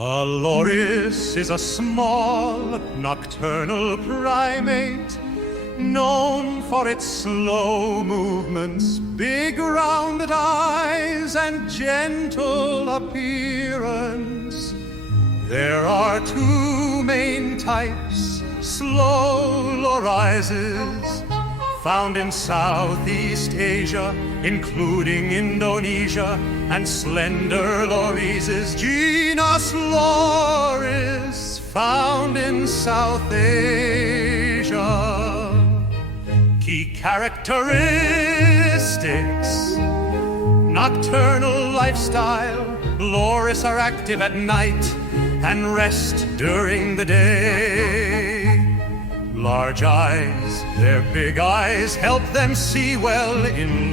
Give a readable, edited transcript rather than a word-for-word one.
A loris is a small nocturnal primate, known for its slow movements, big rounded eyes, and gentle appearance. There are two main types, slow lorises, found in Southeast Asia, including Indonesia, and slender lorises, genus Loris, found in South Asia. Key characteristics: nocturnal lifestyle, loris are active at night and rest during the day. Large eyes, their big eyes help them see well in